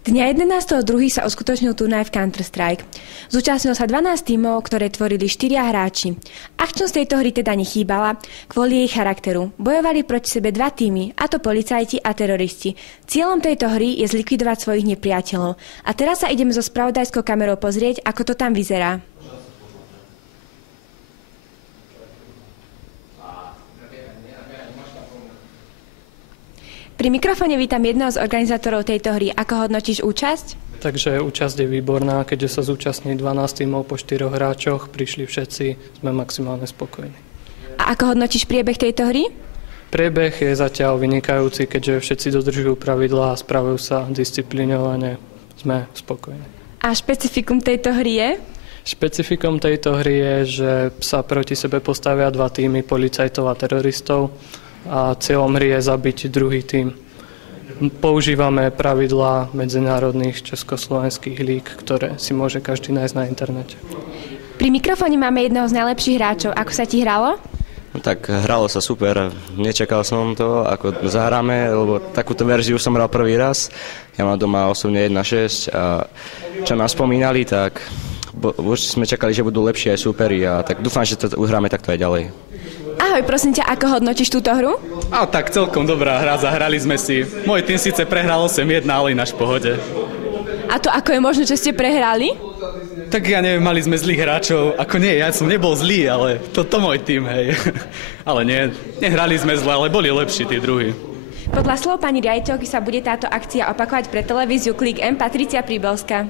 Dňa 11.2. sa uskutočnil turnaj v Counter-Strike. Zúčastnilo sa 12 tímov, ktoré tvorili 4 hráči. Akčnosť tejto hry teda nechýbala kvôli jej charakteru. Bojovali proti sebe 2 tímy, a to policajti a teroristi. Cieľom tejto hry je zlikvidovať svojich nepriateľov. A teraz sa ideme so spravodajskou kamerou pozrieť, ako to tam vyzerá. Pri mikrofóne vítam jedného z organizátorov tejto hry. Ako hodnotíš účasť? Takže účasť je výborná, keďže sa zúčastní 12 tímov po 4 hráčoch, prišli všetci, sme maximálne spokojní. A ako hodnotíš priebeh tejto hry? Priebeh je zatiaľ vynikajúci, keďže všetci dodržujú pravidlá a spravujú sa disciplinovane, sme spokojní. A špecifikum tejto hry je? Špecifikom tejto hry je, že sa proti sebe postavia 2 tímy policajtov a teroristov a cieľom hry je zabiť druhý tím. Používame pravidlá medzinárodných československých líg, ktoré si môže každý nájsť na internete. Pri mikrofóne máme jedného z najlepších hráčov. Ako sa ti hralo? No tak hralo sa super. Nečakal som to, ako zahráme, lebo takúto verziu som hral prvý raz. Ja mám doma osobne 1.6 a čo nás spomínali, tak už sme čakali, že budú lepšie aj súperi a tak dúfam, že to uhráme takto aj ďalej. Ahoj, prosím ťa, ako hodnotíš túto hru? Tak celkom dobrá hra, zahrali sme si. Môj tým síce prehral 8-1, ale ináč v pohode. A to ako je možné, že ste prehrali? Tak ja neviem, mali sme zlých hráčov. Ako nie, ja som nebol zlý, ale to môj tým, hej. Ale nie, nehrali sme zle, ale boli lepší tí druhí. Podľa slov pani riaditeľky sa bude táto akcia opakovať pre televíziu Klik M Patricia Príbelská.